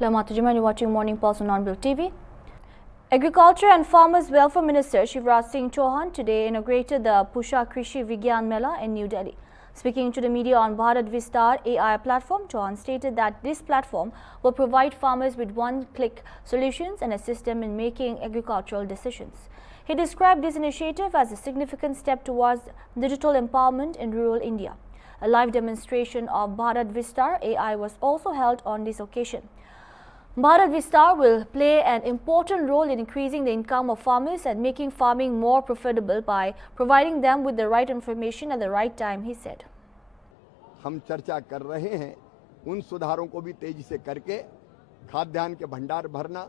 Hello, Matujima, you're watching Morning Pulse on Non-Bill TV. Agriculture and Farmers Welfare Minister Shivraj Singh Chauhan today inaugurated the Pusha Krishi Vigyan Mela in New Delhi. Speaking to the media on Bharat Vistar AI platform, Chauhan stated that this platform will provide farmers with one-click solutions and assist them in making agricultural decisions. He described this initiative as a significant step towards digital empowerment in rural India. A live demonstration of Bharat Vistar AI was also held on this occasion. Bharat Vistar will play an important role in increasing the income of farmers and making farming more profitable by providing them with the right information at the right time, he said. हम चर्चा कर रहे हैं उन सुधारों को भी तेजी से करके खाद्यान्न के भंडार भरना,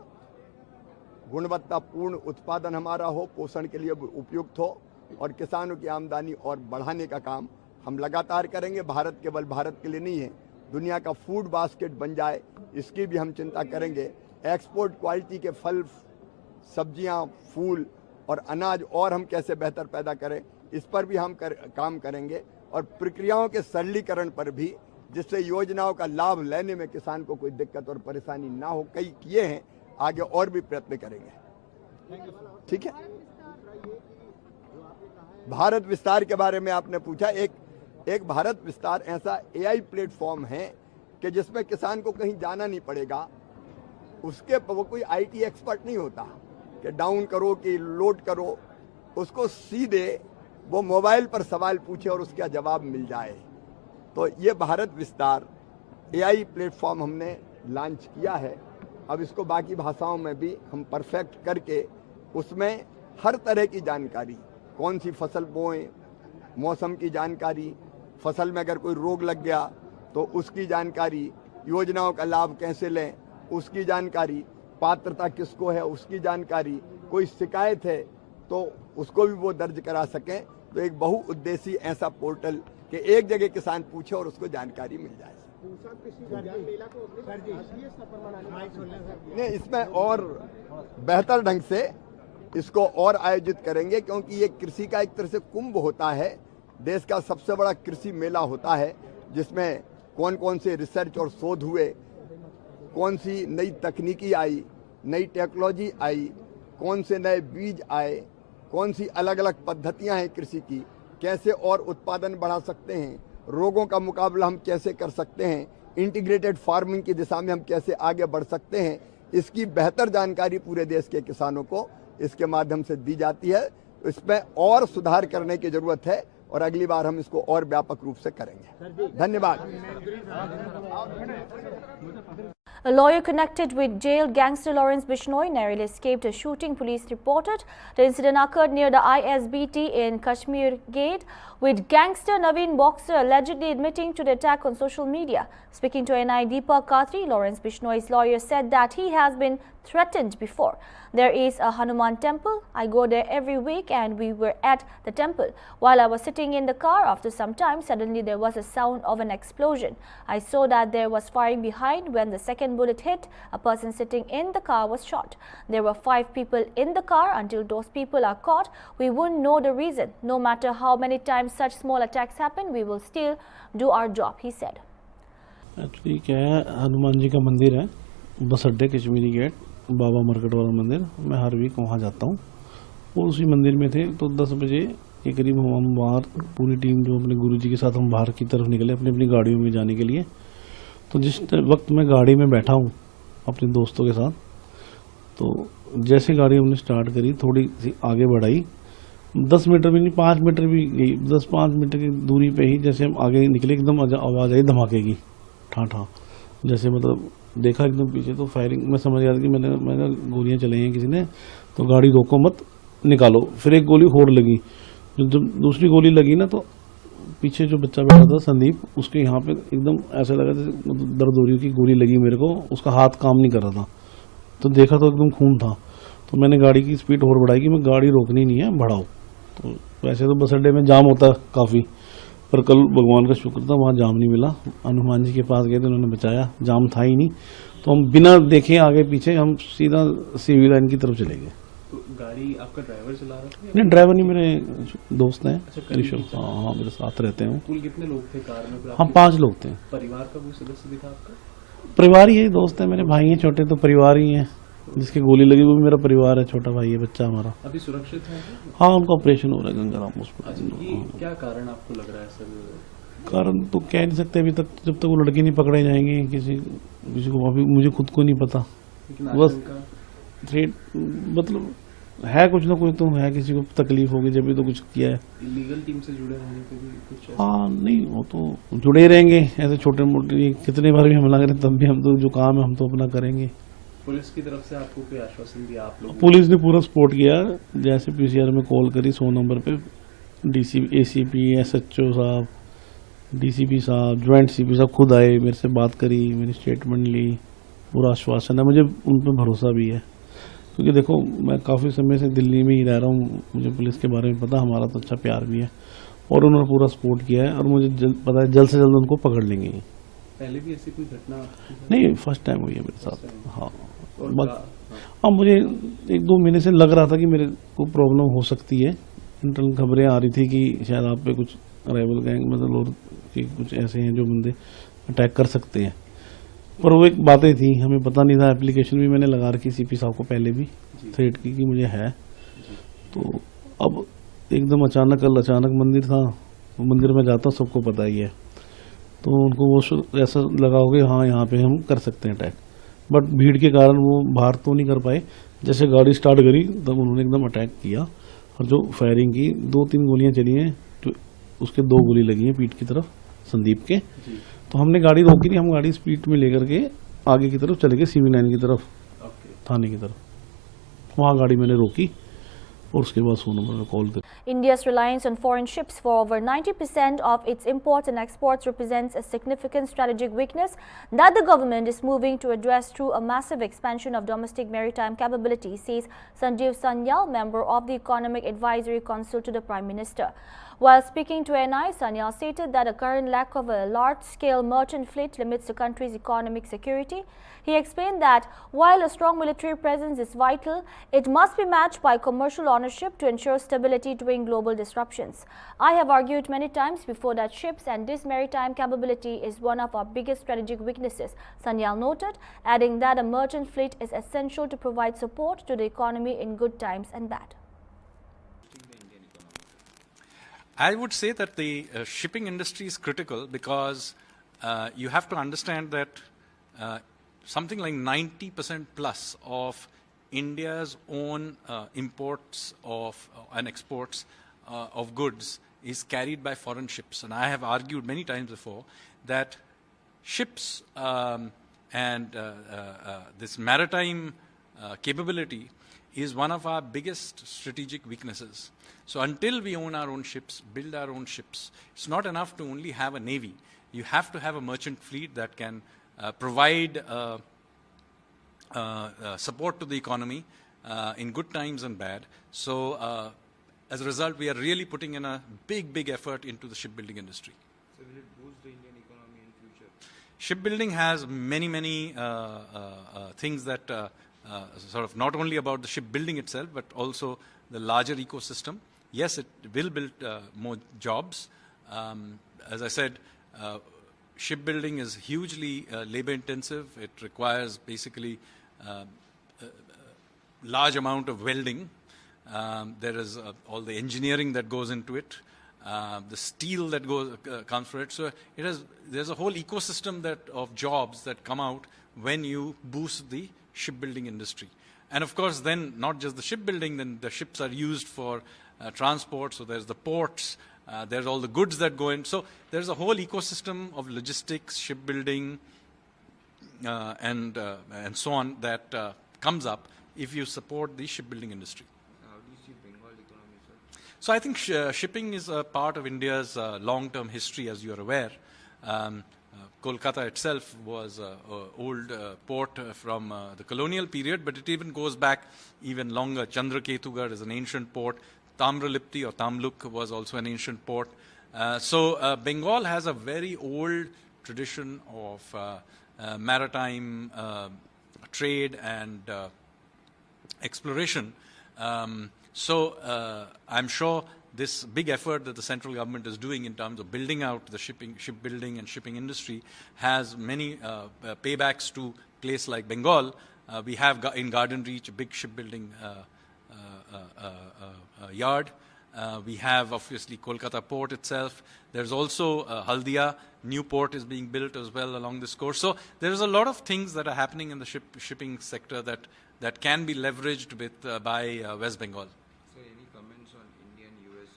गुणवत्तापूर्ण उत्पादन हमारा हो, पोषण के लिए उपयुक्त हो और किसानों की आमदनी और बढ़ाने का काम हम लगातार करेंगे। भारत केवल भारत के लिए नहीं है, दुनिया का फूड बास्केट बन जाए, इसकी भी हम चिंता करेंगे। एक्सपोर्ट क्वालिटी के फल, सब्जियां, फूल और अनाज और हम कैसे बेहतर पैदा करें, इस पर भी हम काम करेंगे और प्रक्रियाओं के सरलीकरण पर भी, जिससे योजनाओं का लाभ लेने में किसान को कोई दिक्कत और परेशानी ना हो, कई किए हैं, आगे और भी प्रयत्न करेंगे। ठीक है, भारत विस्तार के बारे में आपने पूछा। एक भारत विस्तार ऐसा एआई प्लेटफॉर्म है कि जिसमें किसान को कहीं जाना नहीं पड़ेगा। उसके वो कोई आईटी एक्सपर्ट नहीं होता कि डाउन करो कि लोड करो, उसको सीधे वो मोबाइल पर सवाल पूछे और उसका जवाब मिल जाए। तो ये भारत विस्तार एआई प्लेटफॉर्म हमने लॉन्च किया है। अब इसको बाकी भाषाओं में भी हम परफेक्ट करके उसमें हर तरह की जानकारी, कौन सी फसल बोएं, मौसम की जानकारी, फसल में अगर कोई रोग लग गया तो उसकी जानकारी, योजनाओं का लाभ कैसे लें उसकी जानकारी, पात्रता किसको है उसकी जानकारी, कोई शिकायत है तो उसको भी वो दर्ज करा सकें। तो एक बहुउद्देशीय ऐसा पोर्टल कि एक जगह किसान पूछे और उसको जानकारी मिल जाए। नहीं, इसमें और बेहतर ढंग से इसको और आयोजित करेंगे, क्योंकि ये कृषि का एक तरह से कुंभ होता है। देश का सबसे बड़ा कृषि मेला होता है, जिसमें कौन कौन से रिसर्च और शोध हुए, कौन सी नई तकनीकी आई, नई टेक्नोलॉजी आई, कौन से नए बीज आए, कौन सी अलग अलग पद्धतियां हैं कृषि की, कैसे और उत्पादन बढ़ा सकते हैं, रोगों का मुकाबला हम कैसे कर सकते हैं, इंटीग्रेटेड फार्मिंग की दिशा में हम कैसे आगे बढ़ सकते हैं, इसकी बेहतर जानकारी पूरे देश के किसानों को इसके माध्यम से दी जाती है। इसमें और सुधार करने की जरूरत है और अगली बार हम इसको और व्यापक रूप से करेंगे। धन्यवाद। A lawyer connected with jailed gangster Lawrence Bishnoi narrowly escaped a shooting, police reported. The incident occurred near the ISBT in Kashmir Gate, with gangster Naveen Boxer allegedly admitting to the attack on social media. Speaking to NI Deepak Khatri, Lawrence Bishnoi's lawyer said that he has been threatened before. There is a Hanuman temple. I go there every week and we were at the temple. While I was sitting in the car, after some time, suddenly there was a sound of an explosion. I saw that there was firing behind. When the second bullet hit, a person sitting in the car was shot. There were 5 people in the car. Until those people are caught, we wouldn't know the reason. No matter how many times such small attacks happen, we will still do our job, he said. Actually क्या है, हनुमान जी का मंदिर है बस अड्डे Kashmiri gate, बाबा market वाला मंदिर। मैं हर वीक वहाँ जाता हूँ और उसी मंदिर में थे। तो 10 बजे के करीब हम बाहर पूरी टीम जो अपने गुरुजी के साथ हम बाहर की तरफ निकले अपनी अपनी गाड़ियों में जाने के लिए। तो जिस वक्त मैं गाड़ी में बैठा हूँ अपने दोस्तों के साथ, तो जैसे गाड़ी हमने स्टार्ट करी, थोड़ी सी आगे बढ़ाई, 10 मीटर भी नहीं, 5 मीटर भी गई, 10-5 मीटर की दूरी पे ही जैसे हम आगे निकले एकदम आवाज़ आई धमाके की, ठा ठा, जैसे मतलब देखा एकदम पीछे। तो फायरिंग में समझ आया कि मैंने गोलियां चलाई हैं किसी ने, तो गाड़ी रोको मत, निकालो। फिर एक गोली होड़ लगी, जब दूसरी गोली लगी ना, तो पीछे जो बच्चा बैठा था संदीप, उसके यहाँ पे एकदम ऐसा लगा जैसे दर्द हो रही की गोली लगी मेरे को। उसका हाथ काम नहीं कर रहा था, तो देखा तो एकदम खून था। तो मैंने गाड़ी की स्पीड और बढ़ाई कि मैं गाड़ी रोकनी नहीं है, बढ़ाओ। तो वैसे तो बस अड्डे में जाम होता है काफ़ी, पर कल भगवान का शुक्र था वहाँ जाम नहीं मिला। हनुमान जी के पास गए तो उन्होंने बचाया, जाम था ही नहीं। तो हम बिना देखे आगे पीछे हम सीधा सिविल लाइन की तरफ चले गए। तो गाड़ी आपका ड्राइवर चला रहा था? नहीं, ड्राइवर नहीं, मेरे दोस्त हैं। अच्छा, हाँ, मेरे साथ रहते हैं। कुल कितने लोग थे कार में? हम 5 लोग थे। परिवार का कोई सदस्य दिखा आपका? परिवार ही है, दोस्त है, मेरे भाई हैं छोटे, तो परिवार ही है। जिसकी गोली लगी वो भी मेरा परिवार है, छोटा भाई है, बच्चा हमारा। अभी सुरक्षित है? हाँ, उनका ऑपरेशन हो रहा है गंगाराम अच्छा, हॉस्पिटल। ये क्या कारण आपको लग रहा है सर? कारण तो कह नहीं सकते अभी तक, जब तक वो लड़के नहीं पकड़े जाएंगे। किसी किसी को अभी मुझे खुद को नहीं पता। लेकिन बस आतंक थ्रेट मतलब है, कुछ ना कुछ तो है, किसी को तकलीफ होगी जब भी तो कुछ किया है। इलीगल टीम से जुड़े होने पे भी कुछ ऐसा? हाँ नहीं, वो तो जुड़े रहेंगे, ऐसे छोटे मोटे कितने बार भी हमला करें तब भी हम तो जो काम है हम तो अपना करेंगे। पुलिस की तरफ से आपको कोई आश्वासन दिया आप लोग? पुलिस ने पूरा सपोर्ट किया। जैसे पीसीआर में कॉल करी 100 नंबर पे, डीसी एसीपी एसएचओ साहब, डीसीपी साहब, ज्वाइंट सीपी साहब खुद आए, मेरे से बात करी, मेरी स्टेटमेंट ली, पूरा आश्वासन है। मुझे उन पर भरोसा भी है, क्योंकि देखो मैं काफ़ी समय से दिल्ली में ही रह रहा हूँ, मुझे पुलिस के बारे में पता, हमारा तो अच्छा प्यार भी है और उन्होंने पूरा सपोर्ट किया है। और मुझे पता है जल्द से जल्द उनको पकड़ लेंगे। पहले भी ऐसी कोई घटना आपके साथ? नहीं, फर्स्ट टाइम हुई है मेरे साथ। हाँ, और हाँ, मुझे 1-2 महीने से लग रहा था कि मेरे को प्रॉब्लम हो सकती है। इंटरनल खबरें आ रही थी कि शायद आप पे कुछ अराइवल गैंग मतलब लोग कि कुछ ऐसे हैं जो बंदे अटैक कर सकते हैं, पर वो एक बातें थी, हमें पता नहीं था। एप्लीकेशन भी मैंने लगा रखी सीपी साहब को पहले भी थ्रेट की कि मुझे है। तो अब एकदम अचानक, कल अचानक मंदिर था, वो मंदिर में जाता हूँ, सबको पता ही है, तो उनको वो ऐसा लगा हो कि हाँ यहाँ पे हम कर सकते हैं अटैक, बट भीड़ के कारण वो बाहर तो नहीं कर पाए। जैसे गाड़ी स्टार्ट करी तब उन्होंने एकदम अटैक किया और जो फायरिंग की, 2-3 गोलियां चली हैं, तो उसके 2 गोली लगी हैं पीठ की तरफ संदीप के। तो हमने गाड़ी रोकी नहीं, हम गाड़ी स्पीड में लेकर के आगे की तरफ चले गए, सिविल लाइन की तरफ, थाने की तरफ। वहाँ गाड़ी मैंने रोकी और उसके बाद 100 नंबर में कॉल कर। India's reliance on foreign ships for over 90% of its imports and exports represents a significant strategic weakness that the government is moving to address through a massive expansion of domestic maritime capability, says Sanjeev Sanyal, member of the Economic Advisory Council to the Prime Minister. While speaking to NI, Sanyal stated that the current lack of a large-scale merchant fleet limits the country's economic security. He explained that while a strong military presence is vital, it must be matched by commercial ownership to ensure stability during global disruptions. I have argued many times before that ships and this maritime capability is one of our biggest strategic weaknesses, Sanyal noted, adding that a merchant fleet is essential to provide support to the economy in good times and bad. I would say that the shipping industry is critical because you have to understand that something like 90% plus of India's own imports of and exports of goods is carried by foreign ships. And I have argued many times before that ships and this maritime capability is one of our biggest strategic weaknesses. So until we own our own ships, build our own ships, it's not enough to only have a navy. You have to have a merchant fleet that can provide support to the economy in good times and bad. So as a result, we are really putting in a big effort into the shipbuilding industry. So will it boost the Indian economy in future? Shipbuilding has many things that sort of not only about the shipbuilding itself, but also the larger ecosystem. Yes, it will build more jobs. As I said, shipbuilding is hugely labor intensive. It requires basically large amount of welding. There is all the engineering that goes into it, the steel that comes from it. So there's a whole ecosystem of jobs that come out when you boost the shipbuilding industry. And of course, then not just the shipbuilding, then the ships are used for transport. So there's the ports, there's all the goods that go in. So there's a whole ecosystem of logistics, shipbuilding, and so on that comes up if you support the shipbuilding industry. How do you see Bengal economy, sir? So I think shipping is a part of India's long-term history, as you are aware. Kolkata itself was an old port from the colonial period, but it even goes back even longer. Chandraketugarh is an ancient port. Tamralipti or Tamluk was also an ancient port. So Bengal has a very old tradition of maritime trade and exploration. So I'm sure this big effort that the central government is doing in terms of building out the shipbuilding and shipping industry has many paybacks to place like Bengal. We have in Garden Reach a big shipbuilding yard. We have obviously Kolkata port itself. There's also Haldia, new port is being built as well along this course. So there's a lot of things that are happening in the shipping sector that can be leveraged with by West Bengal. So any comments on Indian-US?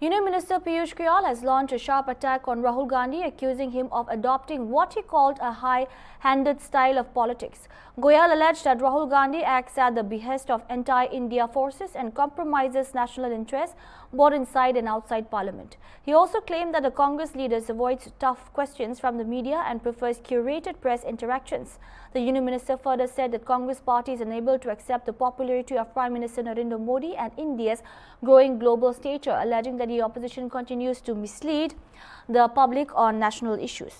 Union Minister Piyush Goyal has launched a sharp attack on Rahul Gandhi, accusing him of adopting what he called a high-handed style of politics. Goyal alleged that Rahul Gandhi acts at the behest of anti-India forces and compromises national interests both inside and outside Parliament. He also claimed that the Congress leaders avoids tough questions from the media and prefers curated press interactions. The Union Minister further said that Congress party is unable to accept the popularity of Prime Minister Narendra Modi and India's growing global stature, alleging that the opposition continues to mislead the public on national issues.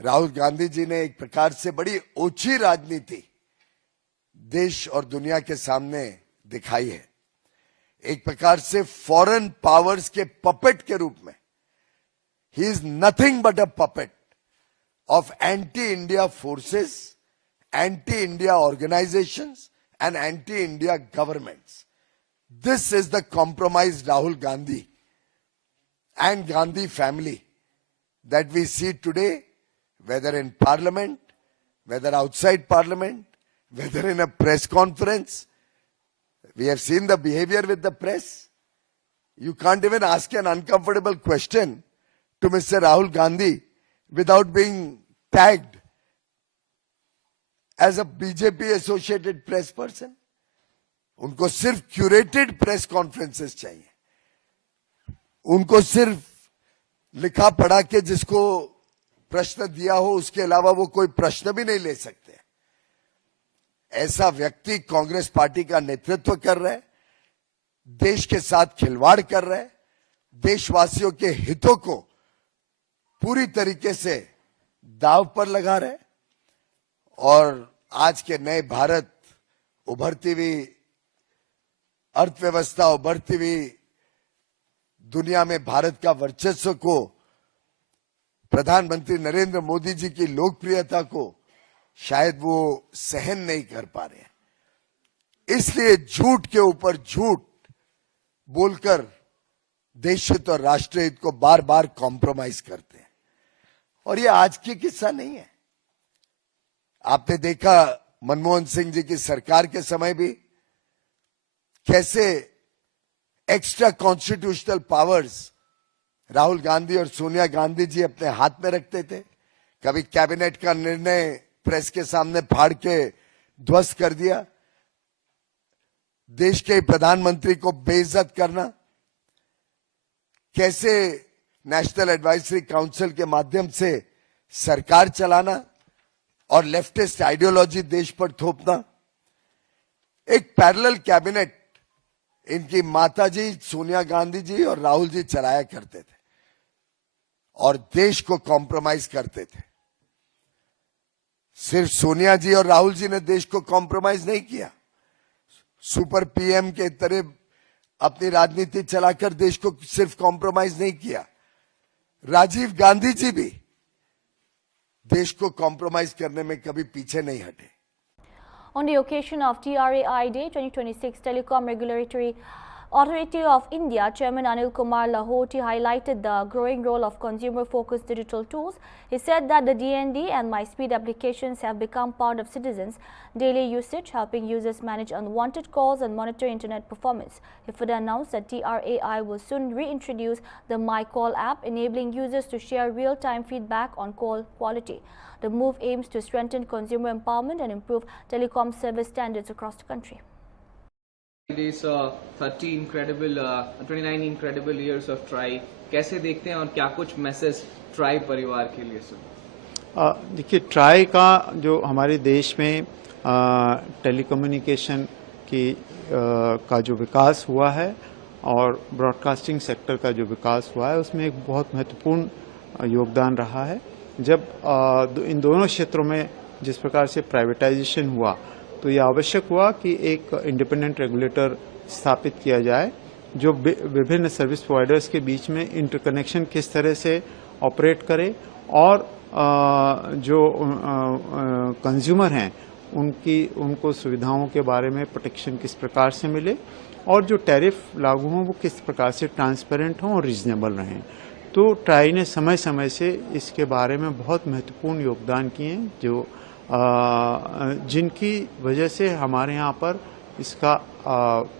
Rahul Gandhi ji ने एक प्रकार से बड़ी ओछी राजनीति देश और दुनिया के सामने दिखाई है। एक प्रकार से फॉरेन पावर्स के पपेट के रूप में he is nothing but a puppet of anti-India forces, anti-India organizations and anti-India governments. This is the compromised Rahul Gandhi and Gandhi family that we see today, whether in parliament, whether outside parliament, whether in a press conference. We have seen the behavior with the press. You can't even ask an uncomfortable question to Mr. Rahul Gandhi without being tagged as a BJP associated press person. उनको सिर्फ curated press conferences चाहिए, उनको सिर्फ लिखा पढ़ा के जिसको प्रश्न दिया हो उसके अलावा वो कोई प्रश्न भी नहीं ले सकते। ऐसा व्यक्ति कांग्रेस पार्टी का नेतृत्व कर रहा है, देश के साथ खिलवाड़ कर रहा है, देशवासियों के हितों को पूरी तरीके से दांव पर लगा रहे। और आज के नए भारत, उभरती हुई अर्थव्यवस्था, उभरती हुई दुनिया में भारत का वर्चस्व को, प्रधानमंत्री नरेंद्र मोदी जी की लोकप्रियता को शायद वो सहन नहीं कर पा रहे हैं। इसलिए झूठ के ऊपर झूठ बोलकर देश हित और राष्ट्र हित को बार बार कॉम्प्रोमाइज करते हैं। और ये आज की किस्सा नहीं है। आपने देखा मनमोहन सिंह जी की सरकार के समय भी कैसे extra constitutional powers Rahul Gandhi और सोनिया गांधी जी अपने हाथ में रखते थे। कभी कैबिनेट का निर्णय प्रेस के सामने फाड़ के ध्वस्त कर दिया, देश के प्रधानमंत्री को बेइज्जत करना, कैसे नेशनल एडवाइजरी काउंसिल के माध्यम से सरकार चलाना और लेफ्टिस्ट आइडियोलॉजी देश पर थोपना। एक पैरेलल कैबिनेट इनकी माताजी सोनिया गांधी जी और राहुल जी चलाया करते थे और देश को कॉम्प्रोमाइज करते थे। सिर्फ सोनिया जी और राहुल जी ने देश को कॉम्प्रोमाइज नहीं किया, सुपर पीएम के तरह अपनी राजनीति चलाकर देश को सिर्फ कॉम्प्रोमाइज नहीं किया, राजीव गांधी जी भी देश को कॉम्प्रोमाइज करने में कभी पीछे नहीं हटे। On the occasion of TRAI Day 2026, Telecom Regulatory Authority of India Chairman Anil Kumar Lahoti highlighted the growing role of consumer-focused digital tools. He said that the DND and MySpeed applications have become part of citizens' daily usage, helping users manage unwanted calls and monitor internet performance. He further announced that TRAI will soon reintroduce the MyCall app, enabling users to share real-time feedback on call quality. The move aims to strengthen consumer empowerment and improve telecom service standards across the country. These 29 incredible years of TRAI कैसे देखते हैं और क्या कुछ message try परिवार के लिए sir? देखिए, ट्राई का जो हमारे देश में टेलीकम्युनिकेशन की का जो विकास हुआ है और ब्रॉडकास्टिंग सेक्टर का जो विकास हुआ है उसमें एक बहुत महत्वपूर्ण योगदान रहा है। जब इन दोनों क्षेत्रों में जिस प्रकार से प्राइवेटाइजेशन हुआ तो ये आवश्यक हुआ कि एक इंडिपेंडेंट रेगुलेटर स्थापित किया जाए जो विभिन्न सर्विस प्रोवाइडर्स के बीच में इंटरकनेक्शन किस तरह से ऑपरेट करे और जो कंज्यूमर हैं उनको सुविधाओं के बारे में प्रोटेक्शन किस प्रकार से मिले और जो टैरिफ लागू हों वो किस प्रकार से ट्रांसपेरेंट हों और रीजनेबल रहें। तो ट्राई ने समय समय से इसके बारे में बहुत महत्वपूर्ण योगदान किए हैं जो जिनकी वजह से हमारे यहाँ पर इसका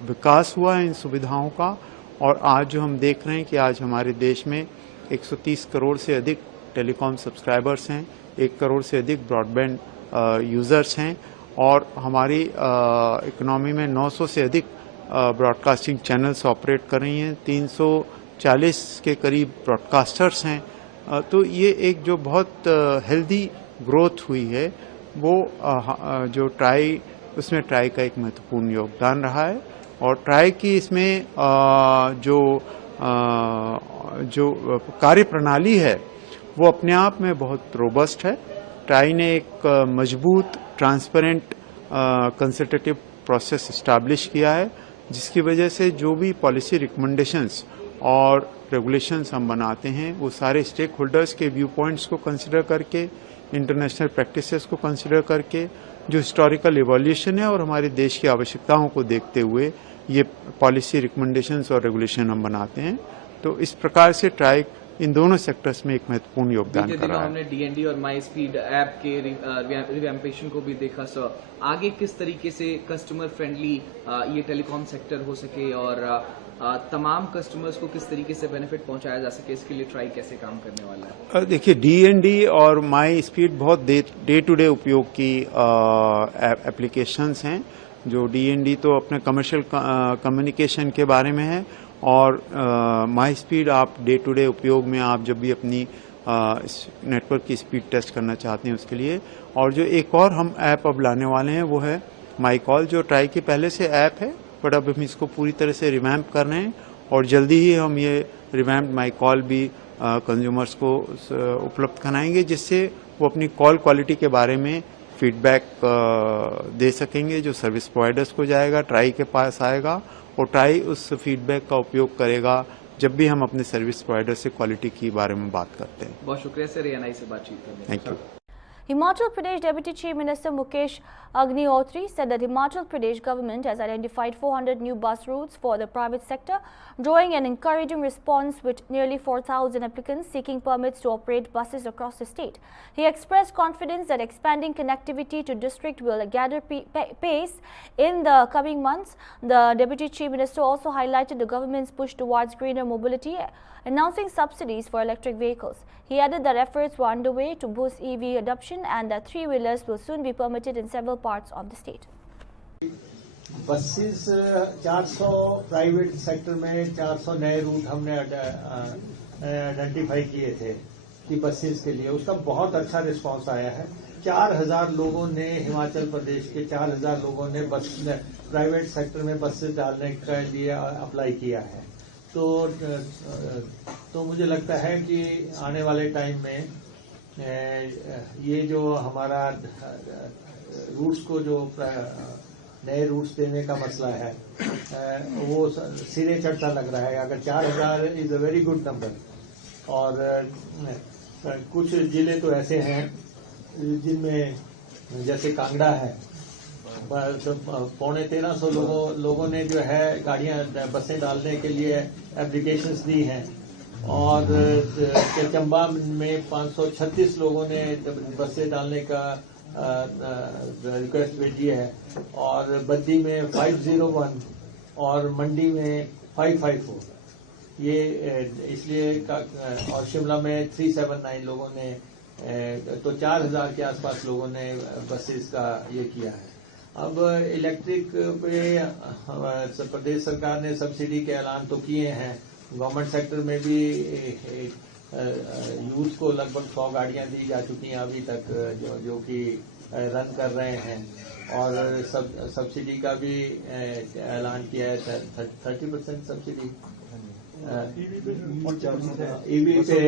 विकास हुआ है इन सुविधाओं का। और आज जो हम देख रहे हैं कि आज हमारे देश में 130 करोड़ से अधिक टेलीकॉम सब्सक्राइबर्स हैं, 1 करोड़ से अधिक ब्रॉडबैंड यूज़र्स हैं और हमारी इकोनॉमी में 900 से अधिक ब्रॉडकास्टिंग चैनल्स ऑपरेट कर रही हैं, 340 के करीब ब्रॉडकास्टर्स हैं। तो ये एक जो बहुत हेल्दी ग्रोथ हुई है वो जो ट्राई उसमें ट्राई का एक महत्वपूर्ण योगदान रहा है। और ट्राई की इसमें जो कार्य प्रणाली है वो अपने आप में बहुत रोबस्ट है। ट्राई ने एक मजबूत ट्रांसपेरेंट कंसल्टेटिव प्रोसेस इस्टेब्लिश किया है जिसकी वजह से जो भी पॉलिसी रिकमेंडेशंस और रेगुलेशंस हम बनाते हैं वो सारे स्टेक होल्डर्स के व्यू पॉइंट्स को कंसिडर करके, इंटरनेशनल प्रैक्टिसेस को कंसिडर करके, जो हिस्टोरिकल इवोल्यूशन है और हमारे देश की आवश्यकताओं को देखते हुए ये पॉलिसी रिकमेंडेशंस और रेगुलेशन हम बनाते हैं। तो इस प्रकार से ट्राई इन दोनों सेक्टर्स में एक महत्वपूर्ण योगदान कर रहा है। हमने डीएनडी और माई स्पीड ऐप के रिवैम्पेशन को भी देखा सर। आगे किस तरीके से कस्टमर फ्रेंडली ये टेलीकॉम सेक्टर हो सके और तमाम कस्टमर्स को किस तरीके से बेनिफिट पहुंचाया जा सके, इसके लिए ट्राई कैसे काम करने वाला है? देखिए, डीएनडी और माई स्पीड बहुत डे टू डे उपयोग की एप्लीकेशंस हैं। जो डीएनडी तो अपने कमर्शियल कम्युनिकेशन के बारे में है और माई स्पीड आप डे टू डे उपयोग में आप जब भी अपनी नेटवर्क की स्पीड टेस्ट करना चाहते हैं उसके लिए। और जो एक और हम ऐप अब लाने वाले हैं वो है माई कॉल, जो ट्राई की पहले से ऐप है बट अब हम इसको पूरी तरह से रिवैम्प कर रहे हैं और जल्दी ही हम ये रिवैम्प माई कॉल भी कंज्यूमर्स को उपलब्ध कराएंगे जिससे वो अपनी कॉल क्वालिटी के बारे में फीडबैक दे सकेंगे, जो सर्विस प्रोवाइडर्स को जाएगा, ट्राई के पास आएगा और ट्राई उस फीडबैक का उपयोग करेगा जब भी हम अपने सर्विस प्रोवाइडर से क्वालिटी के बारे में बात करते हैं। बहुत शुक्रिया सर एएनआई से बातचीत करने। Thank you. Himachal Pradesh Deputy Chief Minister Mukesh Agnihotri said that Himachal Pradesh government has identified 400 new bus routes for the private sector, drawing an encouraging response with nearly 4,000 applicants seeking permits to operate buses across the state. He expressed confidence that expanding connectivity to district will gather pace in the coming months. The Deputy Chief Minister also highlighted the government's push towards greener mobility, announcing subsidies for electric vehicles. He added that efforts were underway to boost EV adoption and that three-wheelers will soon be permitted in several parts of the state. Buses 400 private sector में 400 नए root हमने identify किए थे कि buses के लिए, उसका बहुत अच्छा रिस्पांस आया है। 4000 लोगों ने, हिमाचल प्रदेश के 4000 लोगों ने बस प्राइवेट सेक्टर में बसेस डालने के लिए अप्लाई किया है। तो मुझे लगता है कि आने वाले टाइम में ये जो हमारा रूट्स को जो नए रूट्स देने का मसला है वो सिरे चढ़ता लग रहा है। अगर 4000 is a very good number. और कुछ जिले तो ऐसे हैं जिनमें जैसे कांगड़ा है, 1350 लोगों ने जो है गाड़ियां बसें डालने के लिए एप्लीकेशंस दी हैं और चंबा में 536 लोगों ने बसें डालने का रिक्वेस्ट भेजी है और बद्दी में 501 और मंडी में 554 ये इसलिए और शिमला में 379 लोगों ने, तो 4000 के आसपास लोगों ने बसेस का ये किया है। अब इलेक्ट्रिक पे प्रदेश सरकार ने सब्सिडी के ऐलान तो किए हैं, गवर्नमेंट सेक्टर में भी यूथ को लगभग 100 गाड़ियां दी जा चुकी हैं अभी तक जो कि रन कर रहे हैं और सब्सिडी का भी ऐलान किया है। 30% सब्सिडी ईवी पे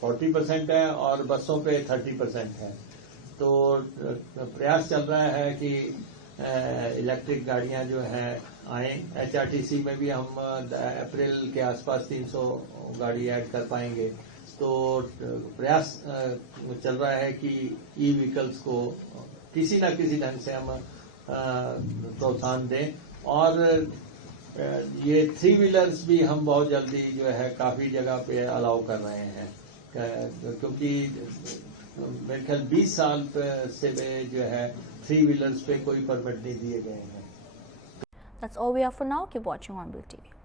40% है और बसों पे 30% है। तो प्रयास चल रहा है कि इलेक्ट्रिक गाड़ियां जो हैं आए। HRTC में भी हम अप्रैल के आसपास 300 गाड़ी ऐड कर पाएंगे। तो प्रयास चल रहा है कि ई व्हीकल्स को किसी न किसी ढंग से हम प्रोत्साहन दें। और ये 3 व्हीलर्स भी हम बहुत जल्दी जो है काफी जगह पे अलाउ कर रहे हैं, क्योंकि मेरे ख्याल 20 साल से जो है 3 व्हीलर्स पे कोई परमिट नहीं दिए गए हैं। That's all we have for now. Keep watching Hornbill TV.